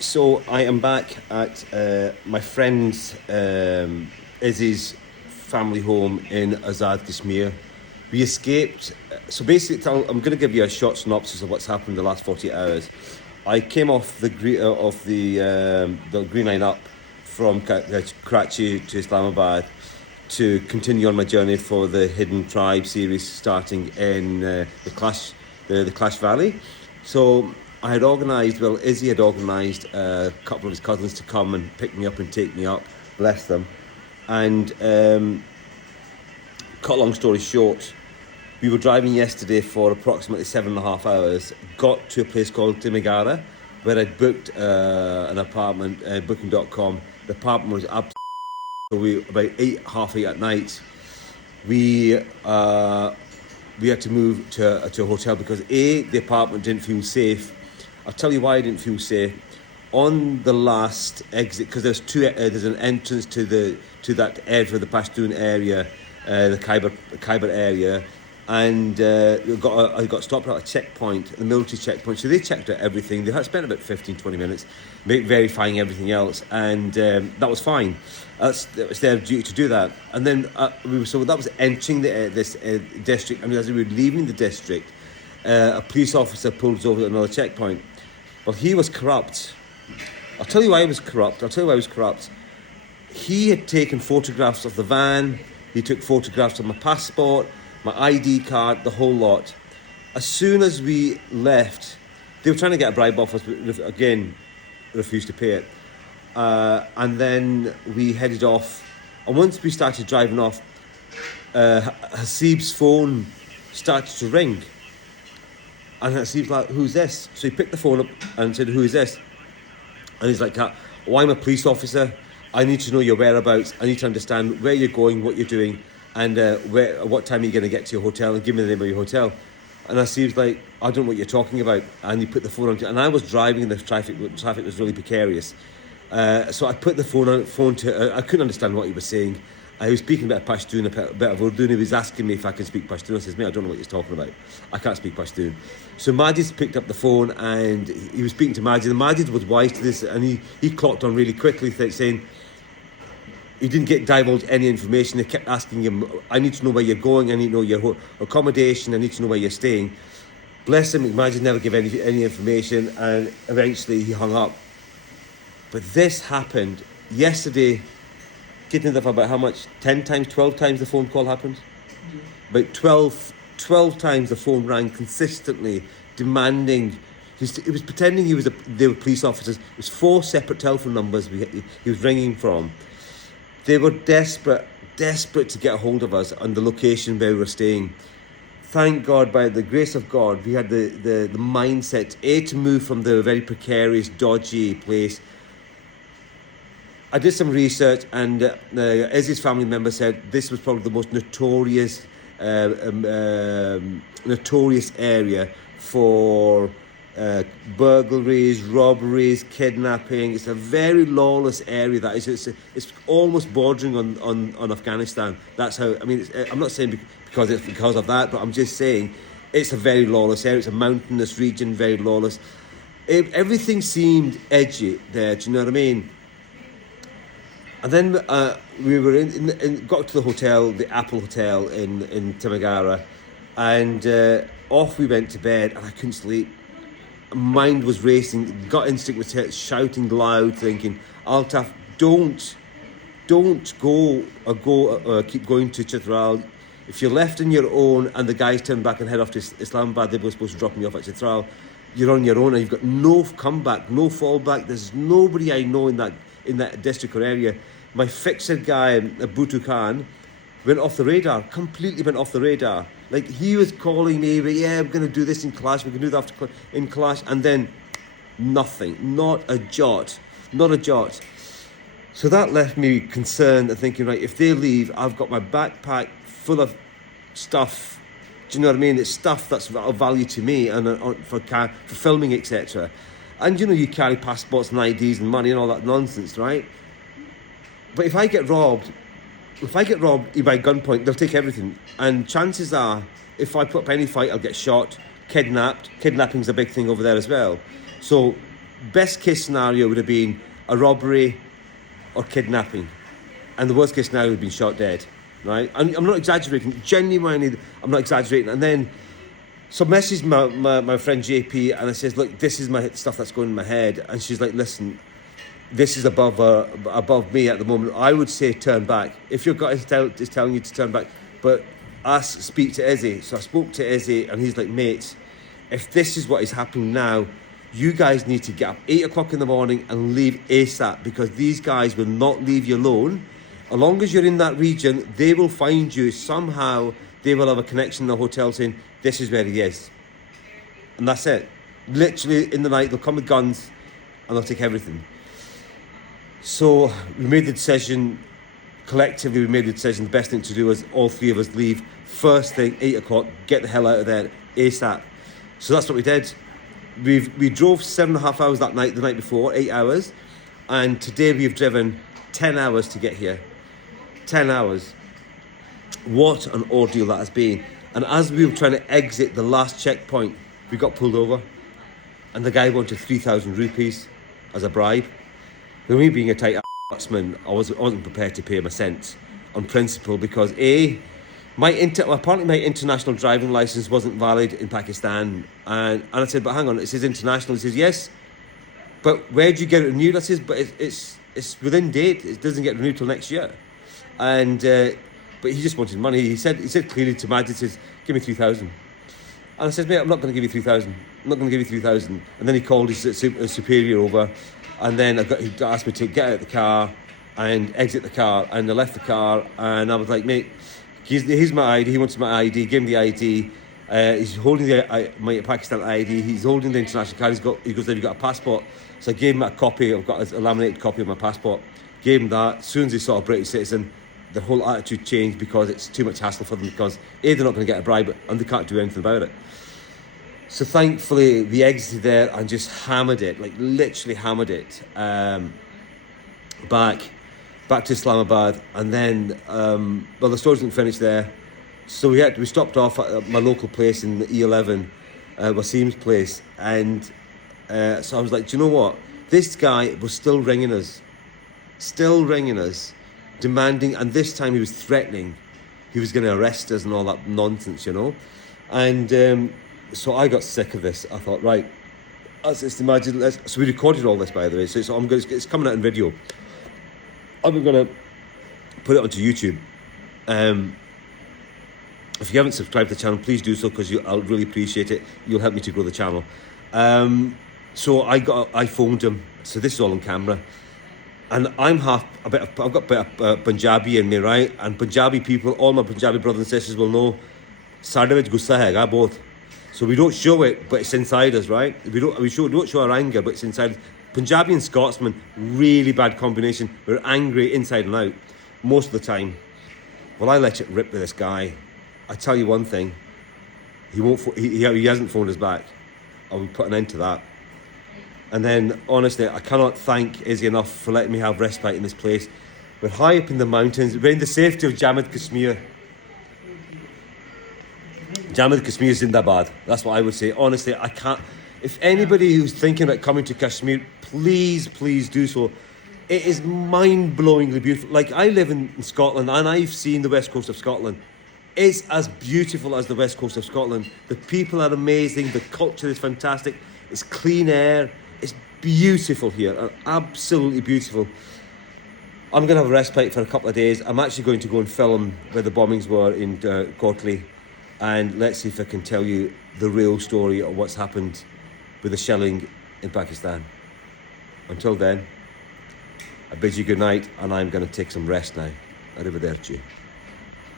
So I am back at my friend Izzy's family home in Azad, Kashmir. We escaped. So basically, I'm going to give you a short synopsis of what's happened in the last 48 hours. I came off the Green Line up from Karachi to Islamabad to continue on my journey for the Hidden Tribe series starting in the Kalash Valley. So I had organised, Izzy had organised a couple of his cousins to come and pick me up and take me up, bless them. And cut a long story short, we were driving yesterday for approximately 7.5 hours, got to a place called Timergara, where I'd booked an apartment, booking.com. The apartment was up, so about half eight at night, we had to move to a hotel because the apartment didn't feel safe. I'll tell you why I didn't feel safe. On the last exit, because there's an entrance to that area, the Pashtun area, the Khyber area, and I got stopped at a checkpoint, the military checkpoint. So they checked out everything. They had spent about 15-20 minutes verifying everything else, and that was fine. It was their duty to do that. And then so that was entering this district, and as we were leaving the district, a police officer pulled us over at another checkpoint. Well, he was corrupt. I'll tell you why he was corrupt. He had taken photographs of the van. He took photographs of my passport, my ID card, the whole lot. As soon as we left, they were trying to get a bribe off us, but again, refused to pay it. And then we headed off. And once we started driving off, Hasib's phone started to ring. And Hasib's like, "Who's this?" So he picked the phone up and said, "Who is this?" And he's like, "Oh, I'm a police officer. I need to know your whereabouts. I need to understand where you're going, what you're doing, and what time are you going to get to your hotel, and give me the name of your hotel." And Hasib's like, "I don't know what you're talking about." And he put the phone on. And I was driving, and the traffic was really precarious. So I put the phone to. I couldn't understand what he was saying. He was speaking a bit of Pashtun, a bit of Urdu, and he was asking me if I can speak Pashtun. I says, "Mate, I don't know what you're talking about. I can't speak Pashtun." So Majid picked up the phone and he was speaking to Majid. And Majid was wise to this, and he clocked on really quickly, saying he didn't divulge any information. They kept asking him, "I need to know where you're going. I need to know your accommodation. I need to know where you're staying." Bless him, Majid never gave any information, and eventually he hung up. But this happened yesterday. Getting there for about how much? 10 times, 12 times the phone call happened? Yeah. About 12 times the phone rang consistently, demanding. He was pretending they were police officers. It was 4 separate telephone numbers he was ringing from. They were desperate to get a hold of us on the location where we were staying. Thank God, by the grace of God, we had the mindset, to move from the very precarious, dodgy place. I did some research, and Izzy's family member said this was probably the most notorious area for burglaries, robberies, kidnapping. It's a very lawless area. That is, it's almost bordering on Afghanistan. That's how. I mean, I'm not saying because it's because of that, but I'm just saying it's a very lawless area. It's a mountainous region, very lawless. Everything seemed edgy there. Do you know what I mean? And then we were got to the hotel, the Apple Hotel in Timergara, and off we went to bed, and I couldn't sleep. Mind was racing, gut instinct was shouting loud, thinking, "Altaf, don't keep going to Chitral. If you're left on your own and the guys turn back and head off to Islamabad, they were supposed to drop me off at Chitral. You're on your own, and you've got no comeback, no fallback. There's nobody I know in that district or area." My fixer guy, Bhutu Khan, completely went off the radar. Like, he was calling me, but yeah, we're going to do this in Kalash, we can do that in Kalash, and then nothing, not a jot. So that left me concerned and thinking, right, if they leave, I've got my backpack full of stuff. Do you know what I mean? It's stuff that's of value to me and for filming, etc. And you carry passports and IDs and money and all that nonsense, right? But if I get robbed by gunpoint, they'll take everything. And chances are, if I put up any fight, I'll get shot, kidnapped. Kidnapping's a big thing over there as well. So best case scenario would have been a robbery or kidnapping, and the worst case scenario would have been shot dead, right? I'm not exaggerating, genuinely, I'm not exaggerating. And then, so I messaged my friend JP, and I says, look, this is my stuff that's going in my head. And she's like, listen, this is above me at the moment. I would say turn back. If your gut is telling you to turn back, but speak to Izzy. So I spoke to Izzy, and he's like, mate, if this is what is happening now, you guys need to get up 8 o'clock in the morning and leave ASAP, because these guys will not leave you alone. As long as you're in that region, they will find you somehow. They will have a connection in the hotel saying, this is where he is. And that's it. Literally in the night, they'll come with guns and they'll take everything. So we made the decision, collectively we made the decision, the best thing to do was all three of us leave first thing, 8 o'clock, get the hell out of there ASAP. So that's what we did. We drove 7.5 hours that night, the night before, 8 hours. And today we've driven 10 hours to get here. 10 hours. What an ordeal that has been. And as we were trying to exit the last checkpoint, we got pulled over. And the guy wanted 3,000 rupees as a bribe. With me being a tight marksman, I wasn't prepared to pay him a cent on principle, because apparently my international driving license wasn't valid in Pakistan. And I said, but hang on, it says international. He says, yes, but where do you get it renewed? I says, but it's within date. It doesn't get renewed till next year. And but he just wanted money. He said clearly to Matt, he says, give me 3,000. And I said, mate, I'm not going to give you 3,000. I'm not going to give you 3,000. And then he called his superior over, and then he asked me to get out of the car and exit the car. And I left the car, and I was like, mate, here's my ID. He wanted my ID. Gave him the ID. He's holding my Pakistan ID. He's holding the international card. He goes, have you got a passport? So I gave him a copy. I've got a laminated copy of my passport. Gave him that. As soon as he saw a British citizen, the whole attitude changed, because it's too much hassle for them, because A, they're not going to get a bribe, and they can't do anything about it. So thankfully we exited there and just hammered it, like literally hammered it, back to Islamabad. And then the story didn't finish there, so we stopped off at my local place in the E11, Wasim's place. And so I was like, do you know what, this guy was still ringing us, demanding, and this time he was threatening. He was going to arrest us and all that nonsense, you know. And so I got sick of this. I thought, right, let's just imagine. So we recorded all this, by the way. So it's coming out in video. I'm going to put it onto YouTube. If you haven't subscribed to the channel, please do so, because I'll really appreciate it. You'll help me to grow the channel. So I phoned him. So this is all on camera. And I've got a bit of Punjabi in me, right? And Punjabi people, all my Punjabi brothers and sisters will know, ਸਾਡੇ ਵਿੱਚ ਗੁੱਸਾ ਹੈਗਾ both. So we don't show it, but it's inside us, right? We don't show our anger, but it's inside us. Punjabi and Scotsman, really bad combination. We're angry inside and out most of the time. Well, I let it rip with this guy. I tell you one thing, he hasn't phoned us back. I will put an end to that. And then, honestly, I cannot thank Izzy enough for letting me have respite in this place. We're high up in the mountains. We're in the safety of Jammu Kashmir. Jammu Kashmir Zindabad. That's what I would say. Honestly, I can't. If anybody who's thinking about coming to Kashmir, please do so. It is mind-blowingly beautiful. Like, I live in Scotland, and I've seen the west coast of Scotland. It's as beautiful as the west coast of Scotland. The people are amazing. The culture is fantastic. It's clean air. It's beautiful here, absolutely beautiful. I'm going to have a respite for a couple of days. I'm actually going to go and film where the bombings were in Kotley, and let's see if I can tell you the real story of what's happened with the shelling in Pakistan. Until then, I bid you good night, and I'm going to take some rest now. Arrivederci.